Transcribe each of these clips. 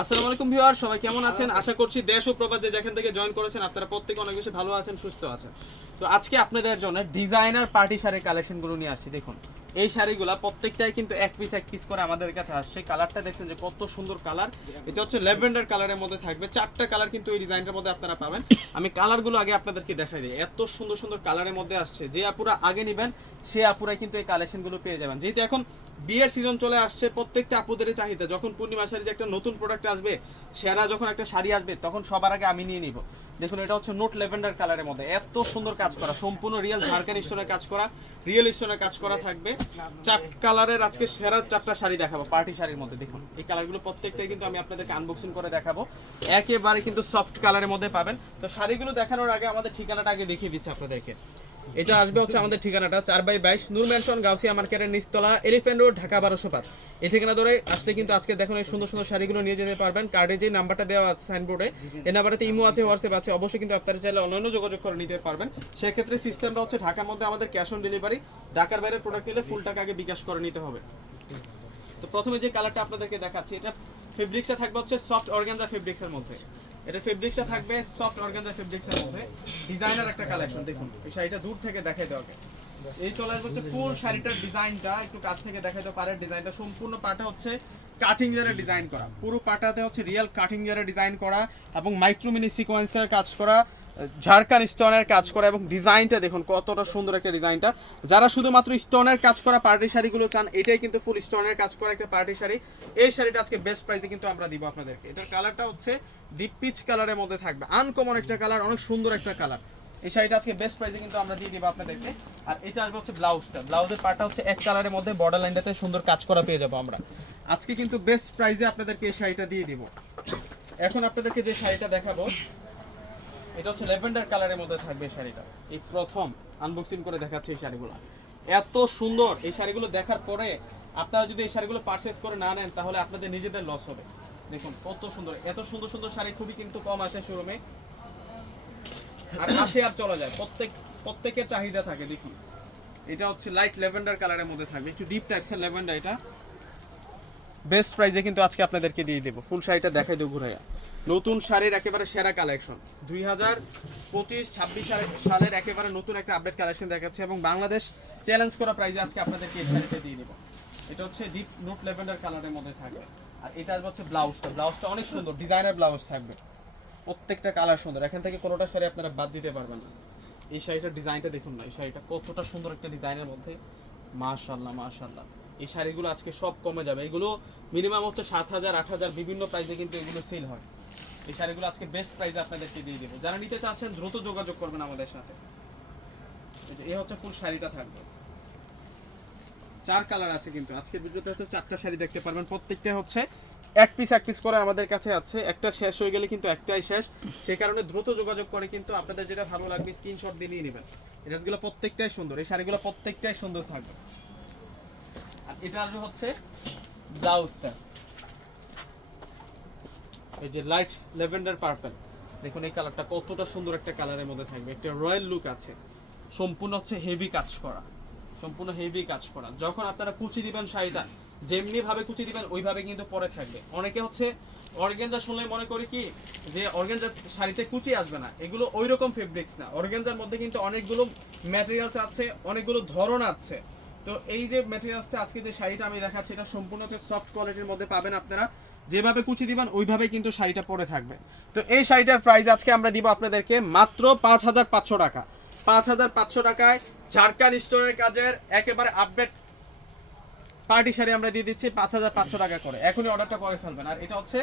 আসসালামু আলাইকুম ভিউয়ার, সবাই কেমন আছেন? আশা করছি দেশ ও প্রবাদ যে যেখান থেকে জয়েন করেছেন, আপনারা প্রত্যেকে অনেক বেশি ভালো আছেন, সুস্থ আছেন। তো আজকে আপনাদের জন্য ডিজাইনার পার্টি শাড়ির কালেকশনগুলো নিয়ে আসছি, দেখুন। এই শাড়িগুলা প্রত্যেকটাই কিন্তু এক পিস এক পিস করে আমাদের কাছে আসছে। কালারটা দেখছেন যে কত সুন্দর কালার। এটা হচ্ছে ল্যাভেন্ডার কালারের মধ্যে থাকবে। চারটা কালার কিন্তু এই ডিজাইনটার মধ্যে আপনারা পাবেন। আমি কালারগুলো আগে আপনাদেরকে দেখাই দিই। এত সুন্দর সুন্দর কালারের মধ্যে আসছে। যে আপুরা আগে নেবেন, সে আপুরাই কিন্তু এই কালেকশনগুলো পেয়ে যাবেন। যেহেতু এখন বিয়ের সিজন চলে আসছে, প্রত্যেকটা আপুদেরই চাহিদা। যখন পূর্ণিমা শাড়ি যে একটা নতুন প্রোডাক্ট আসবে, সেরা যখন একটা শাড়ি আসবে, তখন সবার আগে আমি নিয়ে নিব। দেখুন, এটা হচ্ছে নোট লেভেন্ডার কালারের মধ্যে। এত সুন্দর কাজ করা। সম্পূর্ণ রিয়েল ঝাড়খান স্টোনের কাজ করা রিয়েল স্টোনের কাজ করা থাকবে। চার কালারের আজকে সেরা চারটা শাড়ি দেখাবো, পার্টি শাড়ির মধ্যে, দেখুন। এই কালারগুলো প্রত্যেকটাই কিন্তু আমি আপনাদেরকে আনবক্সিং করে দেখাবো। একেবারে কিন্তু সফট কালারের মধ্যে পাবেন। তো শাড়িগুলো দেখানোর আগে আমাদের ঠিকানাটা আগে দেখিয়ে দিচ্ছি আপনাদেরকে। এটা আসবে হচ্ছে আমাদের ঠিকানাটা, চার বাই বাইশ, নূর ম্যানশন, গাউসিয়া মার্কেটের নিচতলা এলিফেন্ট রোড ঢাকা বারোশো পাঁচ। এই ঠিকানা ধরে আসলে কিন্তু আজকে দেখুন এই সুন্দর সুন্দর শাড়িগুলো নিয়ে যেতে পারবেন। কার্ডে যে নাম্বারটা দেওয়া আছে সাইনবোর্ডে এই নাম্বারটাতে ইমো আছে, হোয়াটসঅ্যাপ আছে, অবশ্যই কিন্তু আপনারা চাইলে অন্যান্য যোগাযোগ করে নিতে পারবেন। সেক্ষেত্রে সিস্টেমটা হচ্ছে ঢাকার মধ্যে আমাদের ক্যাশ অন ডেলিভারি ঢাকার বাইরে প্রোডাক্ট নিলে ফুল টাকা আগে বিকাশ করে নিতে হবে। তো প্রথমে যে কালারটা আপনাদেরকে দেখাচ্ছি, এটা ফেব্রিক্সটা থাকবে হচ্ছে সফট অর্গানজা ফেব্রিক্সের মধ্যে। এটা ফেব্রিক্সটা থাকবে সফট অর্গানজা ফেব্রিক্সের মধ্যে। ডিজাইনার একটা কালেকশন দেখুন, এই শাড়িটা দূর থেকে দেখাই দেওয়া এই চলে আসবে হচ্ছে ফুল শাড়িটার ডিজাইনটা একটু কাছ থেকে দেখাই দেখাইতে পারে ডিজাইনটা সম্পূর্ণ পাটা হচ্ছে কাটিং জারে ডিজাইন করা। পুরো পাটাতে হচ্ছে রিয়েল কাটিং জারে ডিজাইন করা এবং মাইক্রোমিনি সিকোয়েন্সের কাজ করা। ঝাড়খান স্টোনের কাজ করা এবং ডিজাইনটা দেখুন, কতটা সুন্দর একটা ডিজাইনটা। যারা শুধুমাত্র স্টোনের কাজ করা পার্টি শাড়িগুলো চান, এটাই কিন্তু ফুল স্টোনের কাজ করা একটা পার্টি শাড়ি। এই শাড়িটা আজকে বেস্ট প্রাইসে কিন্তু আমরা দিব আপনাদেরকে। এটার কালারটা হচ্ছে ডিপ পিচ কালারের মধ্যে থাকবে। আনকমন একটা কালার অনেক সুন্দর একটা কালার এই শাড়িটা আজকে বেস্ট প্রাইসে কিন্তু আমরা দিয়ে দিব আপনাদেরকে। আর এটা আসবে হচ্ছে ব্লাউজটা ব্লাউজের পাটা হচ্ছে এক কালারের মধ্যে বর্ডার লাইনটাতে সুন্দর কাজ করা পেয়ে যাব আমরা। আজকে কিন্তু বেস্ট প্রাইসে আপনাদেরকে এই শাড়িটা দিয়ে দিব। এখন আপনাদেরকে যে শাড়িটা দেখাবো এটা হচ্ছে ল্যাভেন্ডার কালারের মধ্যে থাকবে শাড়িটা। এই প্রথম আনবক্সিং করে দেখাচ্ছি এই শাড়িগুলো। এত সুন্দর এই শাড়িগুলো দেখার পরে আপনারা যদি এই শাড়িগুলো পারচেস করে না নেন, তাহলে আপনাদের নিজেদের লস হবে। দেখুন, কত সুন্দর, এত সুন্দর সুন্দর শাড়ি খুবই কিন্তু কম আসে শোরুমে আর আসে আর চলা যায়, প্রত্যেক, প্রত্যেকের চাহিদা থাকে, দেখি। এটা হচ্ছে লাইট ল্যাভেন্ডার কালারের মধ্যে থাকবে, একটু ডিপ টাইপসের ল্যাভেন্ডার এটা। বেস্ট প্রাইসে কিন্তু আজকে আপনাদেরকে দিয়ে দেবো। ফুল শাড়িটা দেখাই দেবো ঘুরাইয়া। নতুন শাড়ির একেবারে সেরা কালেকশন দুই হাজার পঁচিশ, ছাব্বিশ সালের একেবারে নতুন একটা আপডেট কালেকশন দেখাচ্ছে এবং বাংলাদেশ চ্যালেঞ্জ করা প্রাইজে আজকে আপনাদেরকে এই শাড়িটা দিয়ে দেবো। এটা হচ্ছে ডিপ নোট ল্যাভেন্ডার কালারের মধ্যে থাকবে আর এটা হচ্ছে ব্লাউজটা ব্লাউজটা অনেক সুন্দর ডিজাইনের ব্লাউজ থাকবে। প্রত্যেকটা কালার সুন্দর। এখান থেকে কোনোটা শাড়ি আপনারা বাদ দিতে পারবেন না। এই শাড়িটার ডিজাইনটা দেখুন না। এই শাড়িটা কতটা সুন্দর একটা ডিজাইনের মধ্যে। মাশাল্লাহ মাশাল্লাহ এই শাড়িগুলো আজকে সব কমে যাবে। এগুলো মিনিমাম হচ্ছে সাত হাজার, আট হাজার বিভিন্ন প্রাইসে কিন্তু এগুলো সেল হয়। এই শাড়িগুলো আজকে বেস্ট প্রাইসে আপনাদেরকে দিয়ে দেবো। যারা নিতে চাচ্ছেন, দ্রুত যোগাযোগ করবেন আমাদের সাথে। এই হচ্ছে ফুল শাড়িটা থাকবে। চার কালার আছে কিন্তু। আজকের ভিডিওতে হচ্ছে চারটা শাড়ি দেখতে পারবেন। প্রত্যেকটা হচ্ছে এক পিস এক পিস করে আমাদের কাছে আছে। একটা শেষ হয়ে গেলে কিন্তু একটাই শেষ। সেই কারণে দ্রুত যোগাযোগ করে কিন্তু আপনাদের যেটা ভালো লাগবে স্ক্রিনশট দিয়ে নিয়ে নেবেন। ড্রেসগুলো প্রত্যেকটাই সুন্দর। এই শাড়িগুলো প্রত্যেকটাই সুন্দর থাকবে। আর এটা আসবে হচ্ছে ব্লাউজটা। এই যে লাইট ল্যাভেন্ডার পার্পল দেখুন এই কালারটা কতটা সুন্দর একটা কালারের মধ্যে থাকবে। একটা রয়্যাল লুক আছে। সম্পূর্ণ হচ্ছে হেভি কাজ করা। সম্পূর্ণ হেভি কাজ করা। যখন আপনারা কুচি দিবেন শাড়িটা যেমনি ভাবে কুচি দিবেন, ওইভাবে কিন্তু পরে থাকবে। অনেকে হচ্ছে অর্গেনজা শুনলে মনে করি কি যে অর্গেনজা শাড়িতে কুচি আসবে না। এগুলো ওই রকম ফেব্রিক্স না। অর্গেনজার মধ্যে কিন্তু অনেকগুলো ম্যাটেরিয়ালস আছে, অনেকগুলো ধরন আছে। তো এই যে ম্যাটেরিয়ালসটা আজকে যে শাড়িটা আমি দেখাচ্ছি, এটা সম্পূর্ণ হচ্ছে সফট কোয়ালিটির মধ্যে পাবেন আপনারা। যেভাবে কুচি দিবেন ওইভাবে কিন্তু শাড়িটা পরে থাকবে। তো এই শাড়িটার প্রাইস আজকে আমরা দিব আপনাদেরকে মাত্র পাঁচ হাজার পাঁচশো টাকা। পাঁচ হাজার পাঁচশো টাকায় ঝাড়খান স্টোরের কাজের একেবারে আপডেট পার্টি শাড়ি আমরা দিয়ে দিচ্ছি পাঁচ হাজার পাঁচশো টাকা করে। এখনই অর্ডারটা করে ফেলবেন। আর এটা হচ্ছে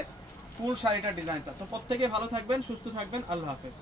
ফুল শাড়িটার ডিজাইনটা তো প্রত্যেকে ভালো থাকবেন, সুস্থ থাকবেন। আল্লাহ হাফেজ।